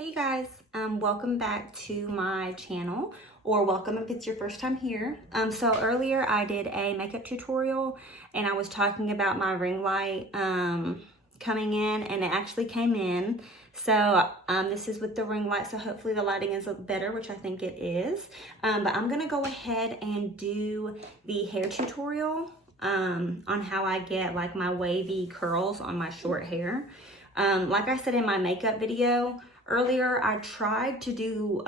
Hey you guys, welcome back to my channel, or welcome if it's your first time here. So earlier I did a makeup tutorial and I was talking about my ring light coming in, and it actually came in. So this is with the ring light, so hopefully the lighting is better, which I think it is. But I'm gonna go ahead and do the hair tutorial on how I get like my wavy curls on my short hair. Like I said in my makeup video earlier, I tried to do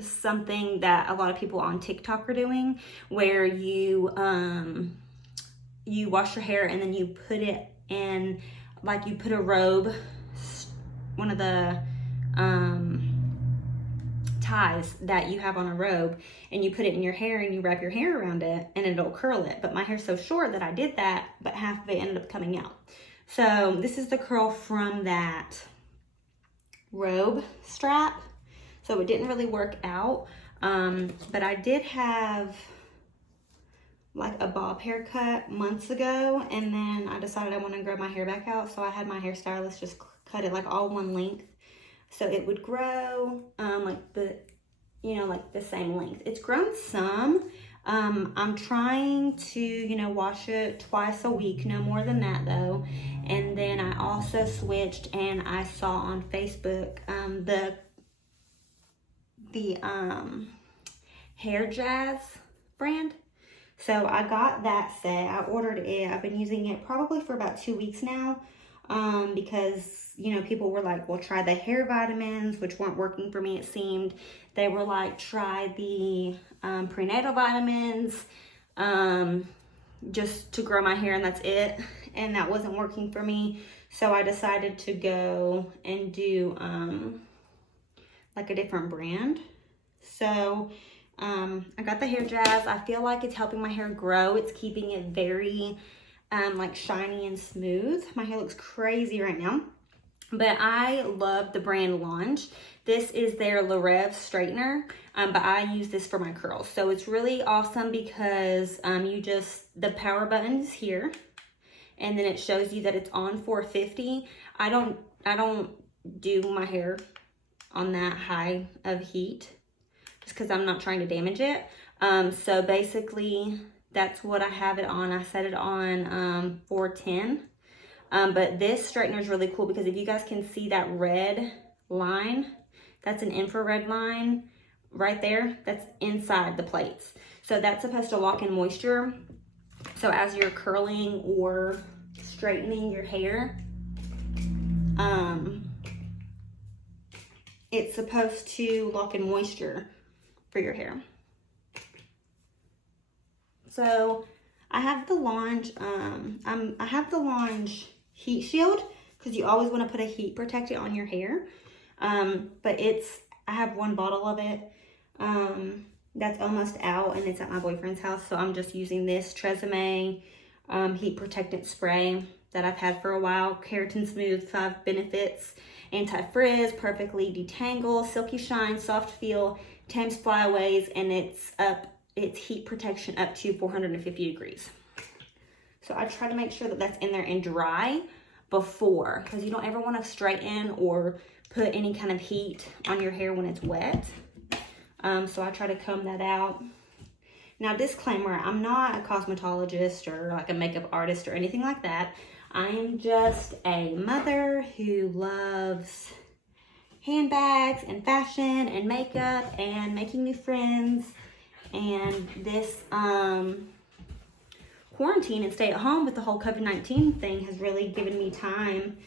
something that a lot of people on TikTok are doing, where you wash your hair and then you put it in, like you put a robe, one of the ties that you have on a robe, and you put it in your hair and you wrap your hair around it and it'll curl it. But my hair's so short that I did that, but half of it ended up coming out. So this is the curl from that robe strap. So it didn't really work out, but I did have like a bob haircut months ago, and then I decided I want to grow my hair back out, so I had my hairstylist just cut it like all one length so it would grow like the, you know, like the same length. It's grown some. I'm trying to, wash it twice a week, no more than that though. And then I also switched, and I saw on Facebook the Hair Jazz brand. So I got that set. I ordered it. I've been using it probably for about 2 weeks now, because people were like, well, try the hair vitamins, which weren't working for me, it seemed. They were like, try the prenatal vitamins just to grow my hair, and that's it. And that wasn't working for me. So I decided to go and do like a different brand. So I got the Hair Jazz. I feel like it's helping my hair grow. It's keeping it very like shiny and smooth. My hair looks crazy right now. But I love the brand Launch. This is their Reve straightener, but I use this for my curls. So it's really awesome because the power button is here, and then it shows you that it's on 450. I don't do my hair on that high of heat just because I'm not trying to damage it. So basically that's what I have it on. I set it on 410. But this straightener is really cool because if you guys can see that red line, that's an infrared line right there. That's inside the plates. So that's supposed to lock in moisture. So as you're curling or straightening your hair, it's supposed to lock in moisture for your hair. So I have the Launch, I have the Launch heat shield, because you always want to put a heat protectant on your hair. But I have one bottle of it that's almost out, and it's at my boyfriend's house. So I'm just using this Tresemme heat protectant spray that I've had for a while. Keratin Smooth, 5 benefits: anti-frizz, perfectly detangle, silky shine, soft feel, tames flyaways, and it's heat protection up to 450 degrees. So I try to make sure that that's in there and dry before, because you don't ever want to straighten or put any kind of heat on your hair when it's wet. So I try to comb that out. Now, disclaimer, I'm not a cosmetologist or like a makeup artist or anything like that. I am just a mother who loves handbags and fashion and makeup and making new friends. And this quarantine and stay at home with the whole COVID-19 thing has really given me time,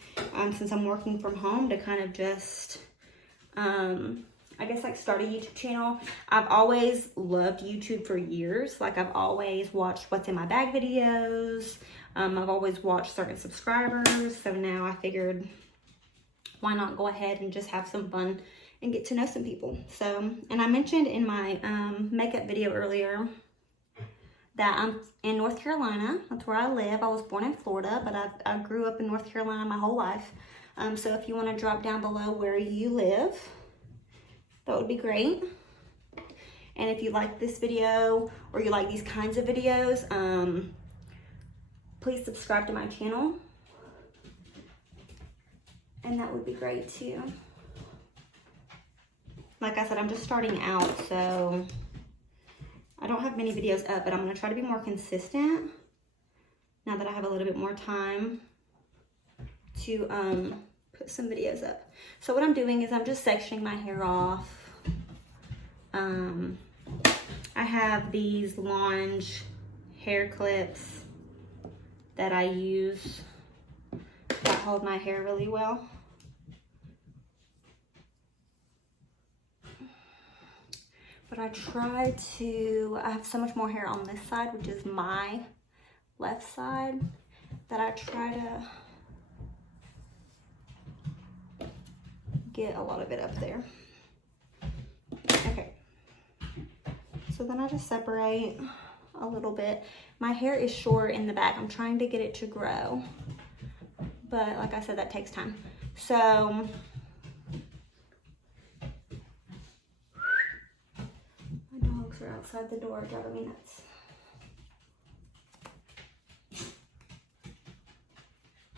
since I'm working from home, to kind of just, I guess, like start a YouTube channel. I've always loved YouTube for years. Like, I've always watched what's in my bag videos. I've always watched certain subscribers. So now I figured, why not go ahead and just have some fun and get to know some people. So, and I mentioned in my makeup video earlier that I'm in North Carolina. That's where I live. I was born in Florida, but I grew up in North Carolina my whole life. So if you want to drop down below where you live, that would be great. And if you like this video, or you like these kinds of videos, please subscribe to my channel. And that would be great too. like I said, I'm just starting out, so I don't have many videos up, but I'm gonna try to be more consistent now that I have a little bit more time to put some videos up. So what I'm doing is I'm just sectioning my hair off. I have these Longe hair clips that I use that hold my hair really well. But I have so much more hair on this side, which is my left side, that I try to get a lot of it up there. Okay. So then I just separate a little bit. My hair is short in the back. I'm trying to get it to grow. But like I said, that takes time. So my dogs are outside the door driving me nuts.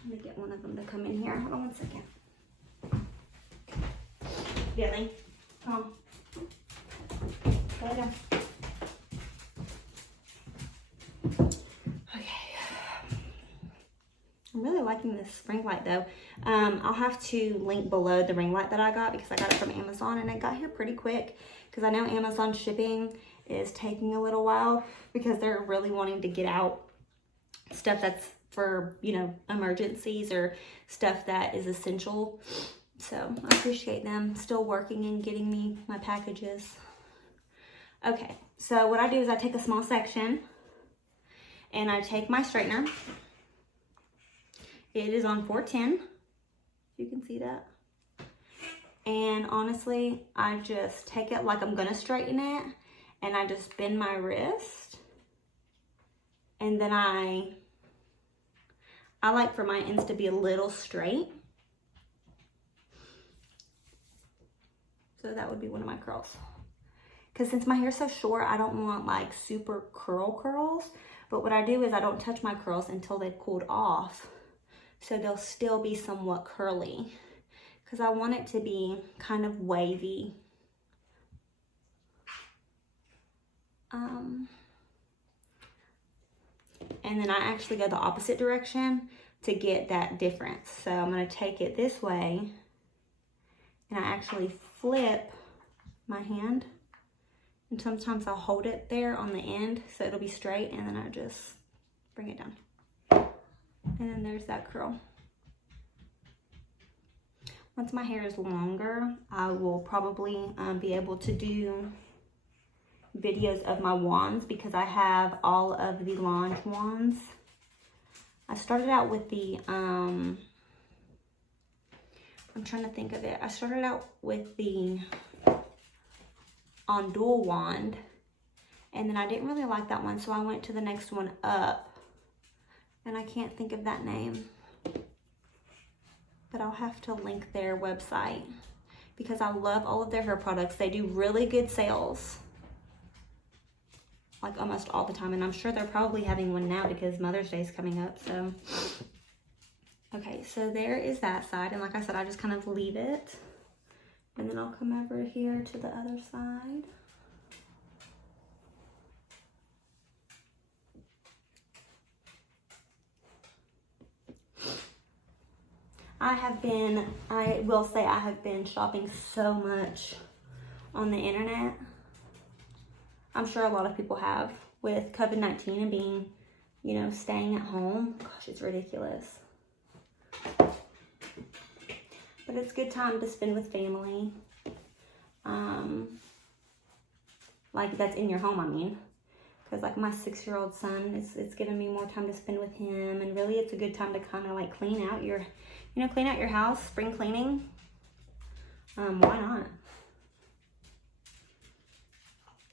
Let me get one of them to come in here. Hold on 1 second. Billy, come on. Go down. I'm really liking this ring light though. I'll have to link below the ring light that I got because I got it from Amazon and it got here pretty quick because I know Amazon shipping is taking a little while because they're really wanting to get out stuff that's for, you know, emergencies or stuff that is essential. So I appreciate them still working and getting me my packages. Okay, so what I do is I take a small section and I take my straightener. It is on 410, you can see that. And honestly, I just take it like I'm gonna straighten it and I just bend my wrist. And then I like for my ends to be a little straight. So that would be one of my curls. Because since my hair's so short, I don't want like super curls. But what I do is I don't touch my curls until they've cooled off. So they'll still be somewhat curly. Because I want it to be kind of wavy. And then I actually go the opposite direction to get that difference. So I'm going to take it this way. And I actually flip my hand. And sometimes I'll hold it there on the end so it'll be straight. And then I just bring it down. And then there's that curl. Once my hair is longer, I will probably be able to do videos of my wands because I have all of the Longe wands. I started out with the, I'm trying to think of it. I started out with the on dual wand and then I didn't really like that one. So I went to the next one up. And I can't think of that name, but I'll have to link their website because I love all of their hair products. They do really good sales, like almost all the time. And I'm sure they're probably having one now because Mother's Day is coming up. So, okay, so there is that side. And like I said, I just kind of leave it. And then I'll come over here to the other side. I will say I have been shopping so much on the internet. I'm sure a lot of people have with COVID-19 and being, you know, staying at home. Gosh, it's ridiculous. But it's a good time to spend with family. Like that's in your home, I mean. Because like my 6-year-old son, it's given me more time to spend with him. And really it's a good time to kind of like clean out your, you know, clean out your house, spring cleaning. Why not?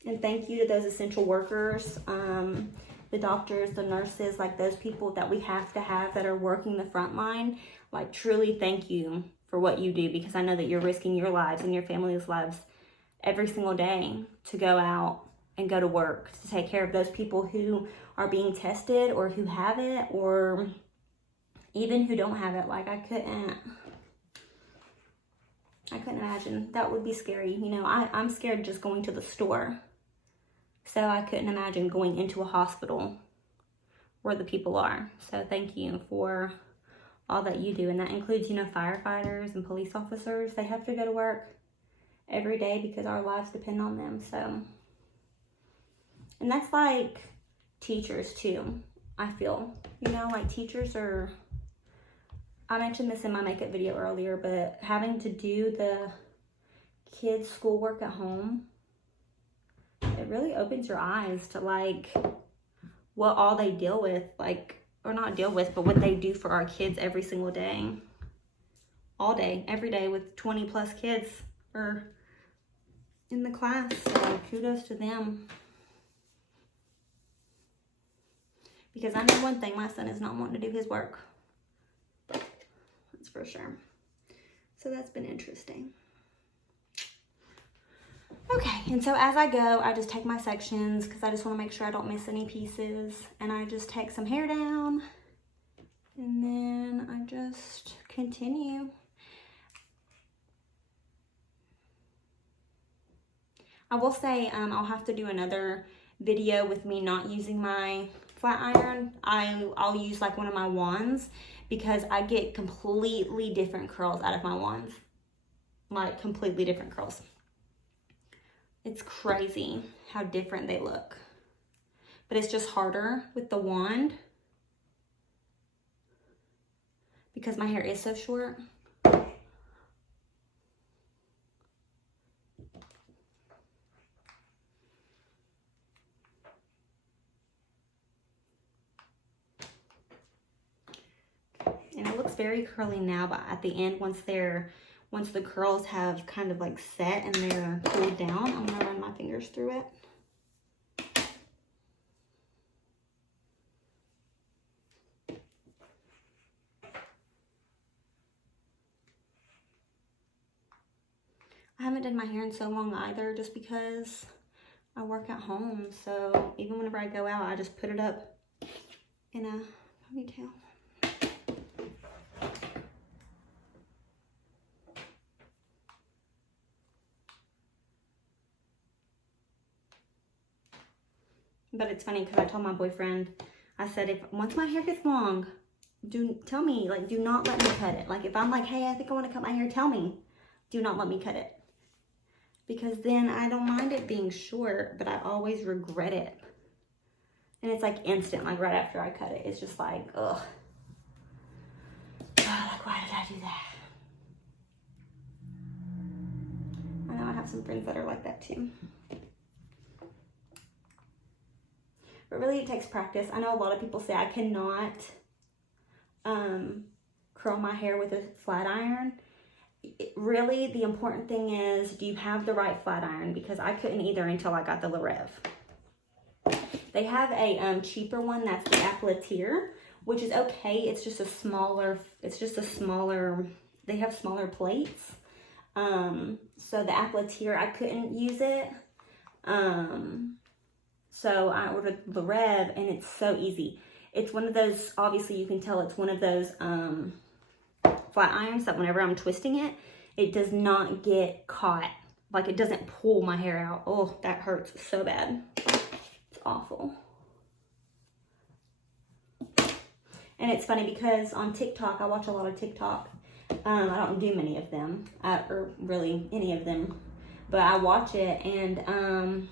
And thank you to those essential workers, the doctors, the nurses, like those people that we have to have that are working the front line. Like truly thank you for what you do because I know that you're risking your lives and your family's lives every single day to go out and go to work to take care of those people who are being tested or who have it or even who don't have it. Like I couldn't I couldn't imagine. That would be scary. You know, I'm scared just going to the store. So I couldn't imagine going into a hospital where the people are. So thank you for all that you do. And that includes, you know, firefighters and police officers. They have to go to work every day because our lives depend on them. So, and that's like teachers too, I feel. You know, like teachers are, I mentioned this in my makeup video earlier, but having to do the kids' schoolwork at home, it really opens your eyes to like what all they deal with, like, or not deal with, but what they do for our kids every single day. All day, every day with 20 plus kids or in the class. So kudos to them. Because I know one thing, my son is not wanting to do his work. That's for sure. So that's been interesting. Okay, and so as I go, I just take my sections because I just want to make sure I don't miss any pieces. And I just take some hair down. And then I just continue. I will say I'll have to do another video with me not using my flat iron. I'll use like one of my wands because I get completely different curls out of my wands. Like completely different curls. It's crazy how different they look. But it's just harder with the wand because my hair is so short. And it looks very curly now, but at the end, once the curls have kind of like set and they're cooled down, I'm gonna run my fingers through it. I haven't done my hair in so long either, just because I work at home. So even whenever I go out, I just put it up in a ponytail. But it's funny because I told my boyfriend, I said, once my hair gets long, tell me, like, do not let me cut it. Like, if I'm like, hey, I think I want to cut my hair, tell me. Do not let me cut it. Because then I don't mind it being short, but I always regret it. And it's like instant, like right after I cut it. It's just like, ugh. Like, why did I do that? I know I have some friends that are like that too. But really it takes practice. I know a lot of people say I cannot curl my hair with a flat iron. Really, the important thing is, do you have the right flat iron? Because I couldn't either until I got the Reve. They have a cheaper one that's the Applicator, which is okay. It's just a smaller, they have smaller plates. So the Applicator, I couldn't use it. So I ordered the Reve, and it's so easy. It's one of those, obviously you can tell it's one of those flat irons that whenever I'm twisting it, it does not get caught. Like it doesn't pull my hair out. Oh, that hurts so bad. It's awful. And it's funny because on TikTok, I watch a lot of TikTok. I don't do many of them, or really any of them, but I watch it, and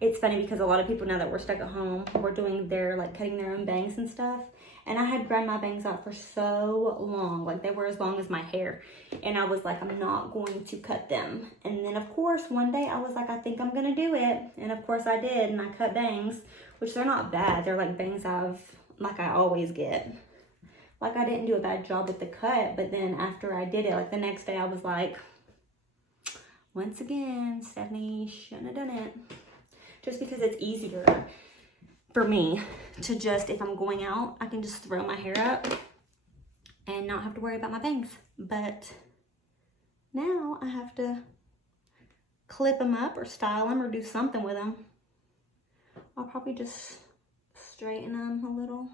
it's funny because a lot of people, now that we're stuck at home, we're doing like cutting their own bangs and stuff. And I had grown my bangs out for so long, like they were as long as my hair. And I was like, I'm not going to cut them. And then of course, one day I was like, I think I'm gonna do it. And of course I did, and I cut bangs, which they're not bad. They're like bangs like I always get. Like I didn't do a bad job with the cut, but then after I did it, like the next day I was like, once again, Stephanie shouldn't have done it. Just because it's easier for me to just, if I'm going out, I can just throw my hair up and not have to worry about my bangs. But now I have to clip them up or style them or do something with them. I'll probably just straighten them a little.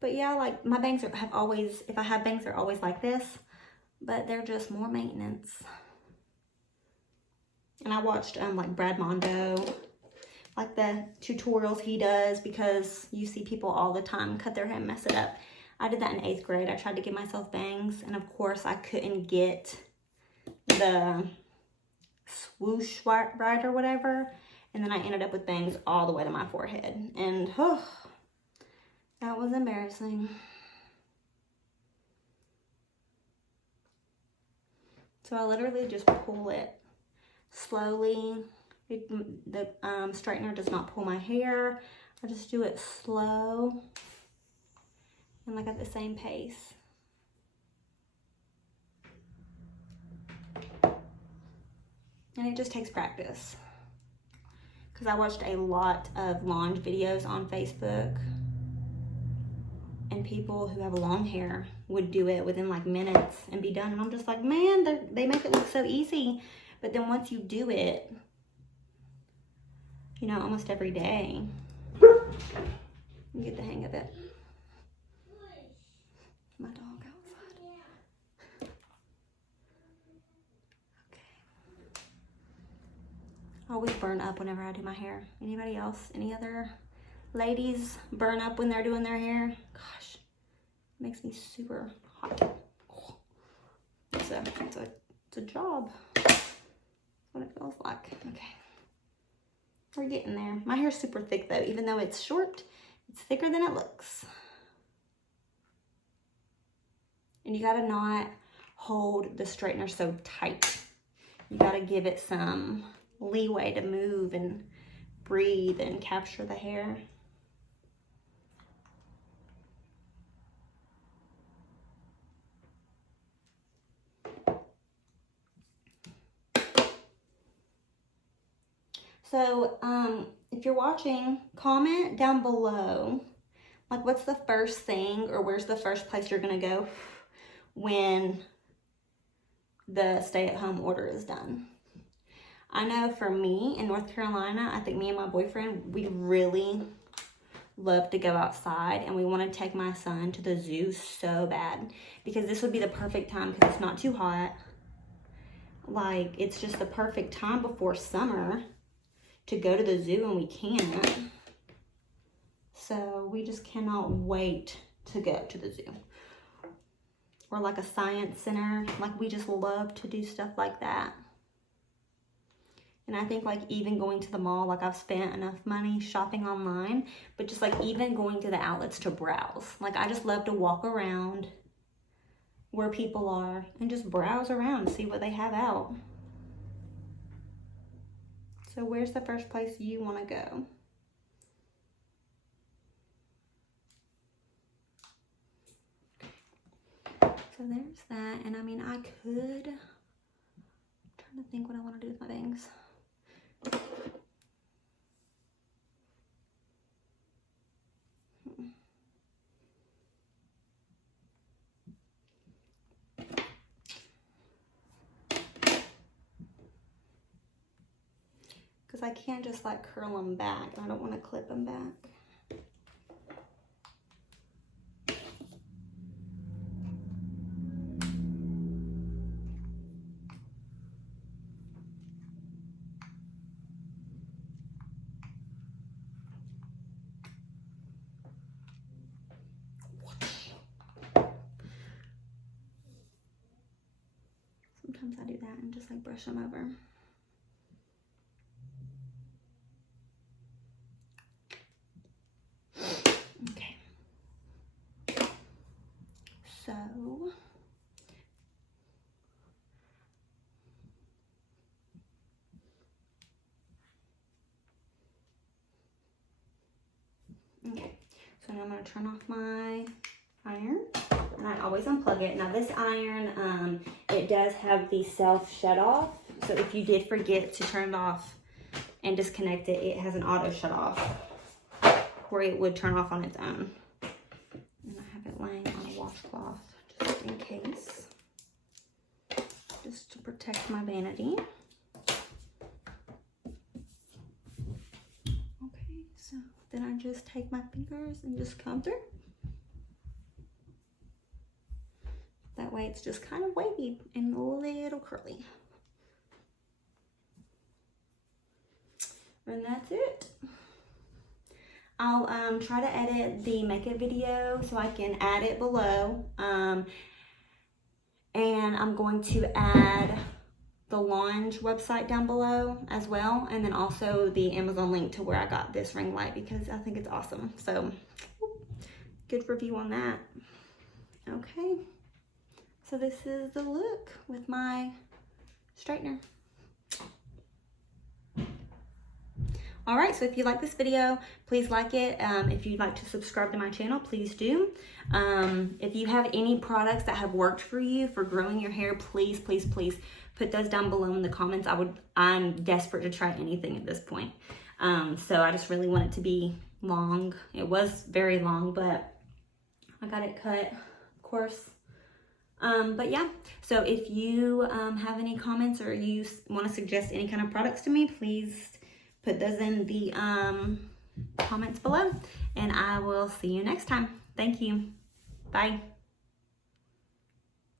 But yeah, like my bangs have always, if I have bangs, they're always like this. but they're just more maintenance. And I watched like Brad Mondo, like the tutorials he does, because you see people all the time cut their hair and mess it up. I did that in 8th grade. I tried to give myself bangs, and of course I couldn't get the swoosh right or whatever, and then I ended up with bangs all the way to my forehead, and that was embarrassing. So I literally just pull it slowly. The straightener does not pull my hair. I just do it slow and like at the same pace. And it just takes practice. Because I watched a lot of launch videos on Facebook, and people who have long hair would do it within like minutes and be done. And I'm just like, man, they make it look so easy. But then once you do it, you know, almost every day, you get the hang of it. My dog outside. Okay. I always burn up whenever I do my hair. Anybody else? Any other ladies burn up when they're doing their hair? Gosh, it makes me super hot. It's a job. That's what it feels like. Okay. We're getting there. My hair's super thick though. Even though it's short, it's thicker than it looks. And you gotta not hold the straightener so tight. You gotta give it some leeway to move and breathe and capture the hair. So, if you're watching, comment down below, like what's the first thing or where's the first place you're gonna go when the stay-at-home order is done. I know for me in North Carolina, I think me and my boyfriend, we really love to go outside, and we want to take my son to the zoo so bad, because this would be the perfect time because it's not too hot. Like, it's just the perfect time before summer to go to the zoo, and we can't. So we just cannot wait to go to the zoo. Or like a science center. Like, we just love to do stuff like that. And I think like even going to the mall, like I've spent enough money shopping online, but just like even going to the outlets to browse. Like, I just love to walk around where people are and just browse around and see what they have out. So where's the first place you want to go? So there's that. And I mean, I'm trying to think what I want to do with my bangs. Because I can't just like curl them back. I don't want to clip them back. Sometimes I do that and just like brush them over. Okay. So okay. So now I'm gonna turn off my iron. And I always unplug it. Now this iron, it does have the self shut off. So if you did forget to turn it off and disconnect it, it has an auto shut off where it would turn off on its own. And I have it laying on a washcloth just in case, just to protect my vanity. Okay, so then I just take my fingers and just comb through. That way way it's just kind of wavy and a little curly. And that's it. I'll try to edit the makeup video so I can add it below. And I'm going to add the Launch website down below as well. And then also the Amazon link to where I got this ring light because I think it's awesome. So good review on that. Okay. So this is the look with my straightener. All right, so if you like this video, please like it. If you'd like to subscribe to my channel, please do. If you have any products that have worked for you for growing your hair, please, please, please put those down below in the comments. I'm desperate to try anything at this point. So I just really want it to be long. It was very long, but I got it cut, of course. But yeah, so if you have any comments or you want to suggest any kind of products to me, please put those in the comments below, and I will see you next time. Thank you. Bye.